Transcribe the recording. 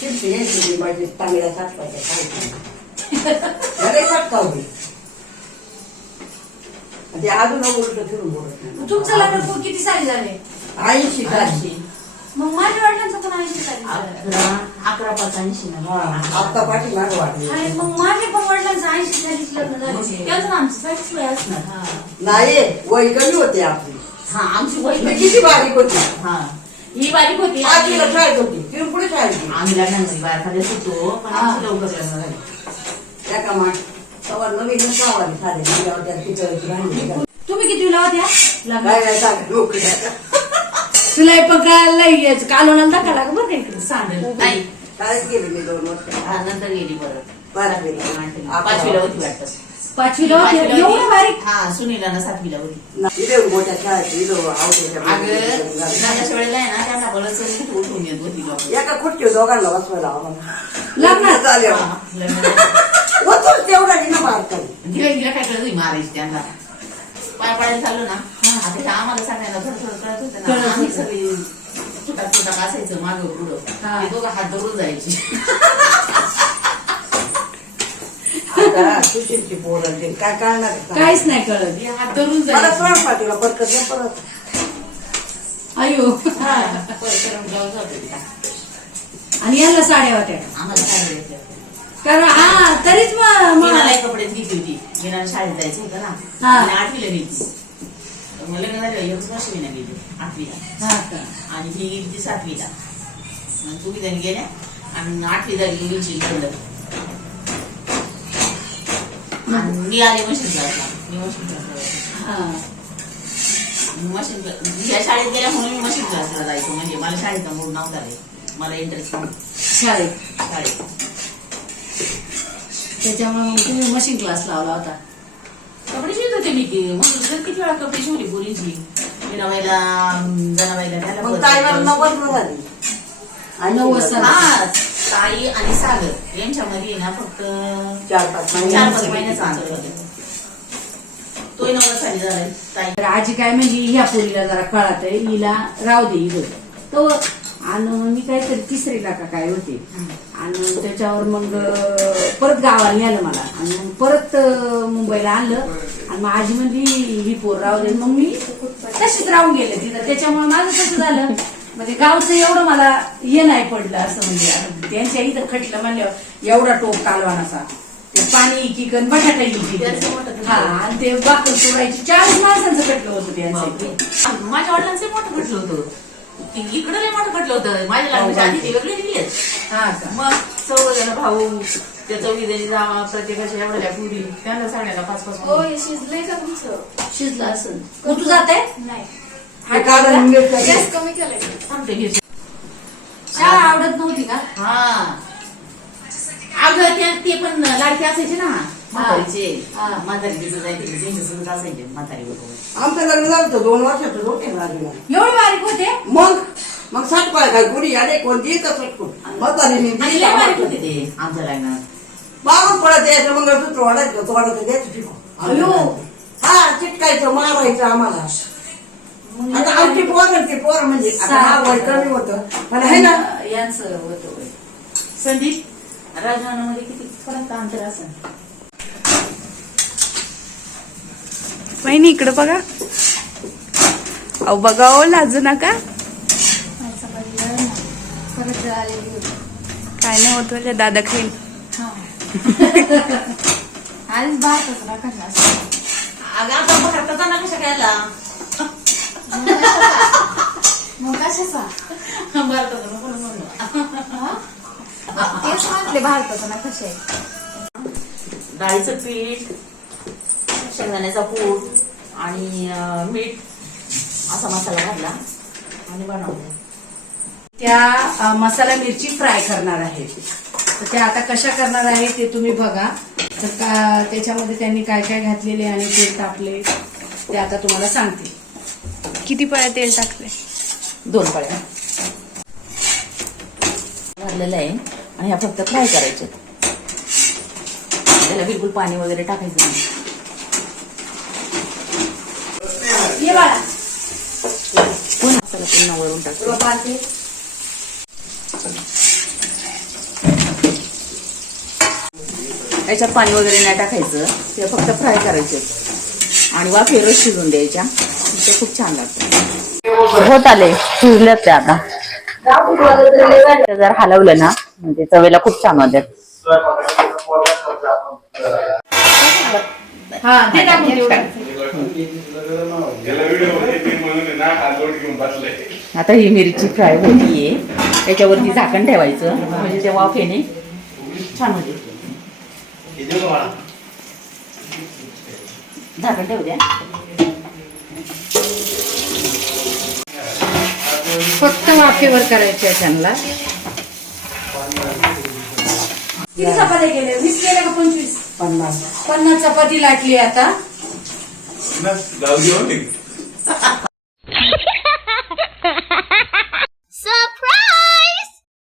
चिमटी माझी तांबड्या साठवायच्या ते अजून उलट फिरून बोलत नाही. तुमचं लग्न किती साली झाले? ऐंशी. मग माझ्या वडिलांचं पण ऐंशी साली झालं. अकरा अकरा पाच ऐंशी ना. हा आता पाठी माग वाटली आणि मग माझे पण वडिलांचं ऐंशी सालीच लग्न झाले. त्याचं आमची साईज वय असणार हा. नाही वय कमी होते आपली. हा आमची वय मी किती बारीक होती? हा. ही बारीक होती. शाळेत होती. तिथून पुढे शाळेत होती. आम्ही लग्नामध्ये बाहेर होतो पण आमची लवकर लग्न झाली. त्या नवीन सावारी त्या भांडी तुम्ही किती होत्या? लग्न. काय काय सांग नोकऱ्या तुला पण कळायला कालोनाला दाखवा लाग बरं का इकडे? सांडेल. नाही. काय केली मी दोन वर्ष. हा, नंतर गेली परत पाचवीला. पाचवीला होती वाटतं. पाचवीला होते. पाचवीला एवढं होती. बारीक. हा सुनीला ना सातवीला होती. अगं. लग्नाच्या वेळेला आहे ना त्यांना बळच उठून येत होती लोक एका खुर्ची दोघांना बसवायला आम्हाला लग्नात? चालेल तेवढा ना बारकाई गिरा गिरा काय मारायची त्यांना. पाय पाय चाललो ना. आता हे आम्हाला सगळ्यांना थोडं थोडं कळत होतं कळत ना आम्ही होतं. सगळी फुटाक फुटाक असायचं मागं पुढं. हा. ते दोघं हात धरून जायची. आता सुशीलची पोरं ते काय कळणार आहे? काहीच नाही कळत. हे हात धरून मला जायची स्वयं पाठीला परत. नाही परत अयो परत जाऊन जात. आणि यांना साड्या होत्या. आम्हाला काय कारण हा तरीच मग मीनाला कपडेच घेतली होती. मीनाला शाळेत जायचं होतं ना. हा. आणि आठवीला गेली. तर मग लग्न झालं एकच वर्ष मीना गेली आठवीला. हा का? आणि ही गेली ती सातवीला. तुम्ही त्यांनी गेल्या आणि आठवी झाली मुलींची इकडलं आणि मी आले मशीन क्लासला मी मशीन क्लासला जायचे. हा. मशीन क्लास या शाळेत गेल्या म्हणून मी मशीन क्लासला जायचो म्हणजे मला शाळेचा मूड नव्हता रे मला इंटरेस्ट शाळेत? शाळेत. त्याच्यामुळे मग तुम्ही मशीन क्लास लावला होता. कपडे शिवत होते मी की. मग दुसरं किती वेळा कपडे शिवली पुरीची? मीनाबाईला जनाबाईला त्याला मग नव्वद झाली. आणि नव्वद साली. हा. ताई आणि सागर यांच्यामध्ये ना फक्त चार पाच महिने. चार पाच महिन्याचा अंतर होते तोही नव्वद साली झालाय ताई तर आजी काय म्हणजे ह्या पोरीला जरा कळत आहे हिला राहू दे इथं तो आणि मी काहीतरी तिसरीला का काय होते. आणि त्याच्यावर मग परत गावाला नेलं मला. आणि मग परत मुंबईला आणलं. आणि मग आजी म्हणली ही पोर राहू दे. मग मी तशीच राहून गेले तिथं. त्याच्यामुळे माझं कसं झालं. म्हणजे गावचं एवढं मला हे नाही पडलं असं म्हणजे त्यांच्या इथं खटलं म्हणल्यावर एवढा टोप कालवानाचा. ते पाणी आणि बटाटा खटलं. हा आणि ते बाकल सोडायची चाळीस माणसांचं कटलं होतं त्यांचं. माझ्या वडिलांचं मोठं खटलं होतं. ते इकडं लय मोठं खटलं होतं. माझ्या लग्नाच्या आधी ते वेगळे दिले हा का? मग जण भाऊ त्या चौघी जावा प्रत्येकाच्या एवढ्या पुरी त्यांना सगळ्याला पाच पाच हो मुली. हे शिजलंय का तुमचं? शिजलं असं कुठं जाते नाही. हे. गॅस कमी केलाय. शाळा आवडत नव्हती का? हा. अगं त्या ते पण लाडके असायचे ना म्हातारीचे. हा. म्हातारी तिचं जायचे त्यांच्यासोबत असायचे म्हातारी बरोबर आमचं लग्न झालं होतं दोन वर्षाचं होते माझ्या एवढे बारीक होते? मग मग साठवाय काय कुणी आले कोणती येतं सटकून म्हातारीने आणि दिली लय बारीक. होते ते आमच्या लग्नात. मागून पडत यायचं मंगळसूत्र वाढायचं तो वाढत द्यायचं अयो. फिकून हा चिटकायचं मारायचं आम्हाला. आता आमची पोर ते पोर म्हणजे आता हा वय कमी होतं. पण आहे ना यांचं होतं वय. संदीप राजवानामध्ये किती फरक अंतर असेल? वहिनी इकडं बघा. अहो बघा ओ लाजू नका. काय नाही होत माझ्या दादा खाईल आधीच भारतच ना करणार अगं आता भारताचा ना कशा खायला मग कशाचा भारताचा नको ना म्हणलं तेच म्हटले भारताचं ना कसे? आहे डाळीचं पीठ शेंगदाण्याचा कूट आणि मीठ असा मसाला घातला आणि बनवला. त्या मसाला मिरची फ्राय करणार आहे. तर त्या आता कशा करणार आहे ते तुम्ही बघा. तर का त्याच्यामध्ये त्यांनी काय काय घातलेले आणि तेल टाकले ते आता तुम्हाला सांगते. किती पळ्या तेल टाकले? दोन पळ्या. भरलेलं आहे आणि ह्या फक्त फ्राय करायचे त्याला बिलकुल पाणी वगैरे टाकायचं नाही. वरून टाकते याच्यात पाणी वगैरे नाही टाकायचं. ते फक्त फ्राय करायचे आणि वाफेवर शिजून द्यायच्या. ते खूप छान लागतं. होत आले शिजल्यात ते आता. जर हलवलं ना म्हणजे चवेला खूप छान होते. हा. आता ही मिरची फ्राय होतीये. त्याच्यावरती झाकण ठेवायचं. म्हणजे ते वाफेने छान होते. झाकण ठेवू द्या. फक्त वाफेवर करायचे त्यांना. किती चपात्या केल्या? वीस केल्या का पंचवीस? पन्नास. पन्नास चपाती लाटली आता.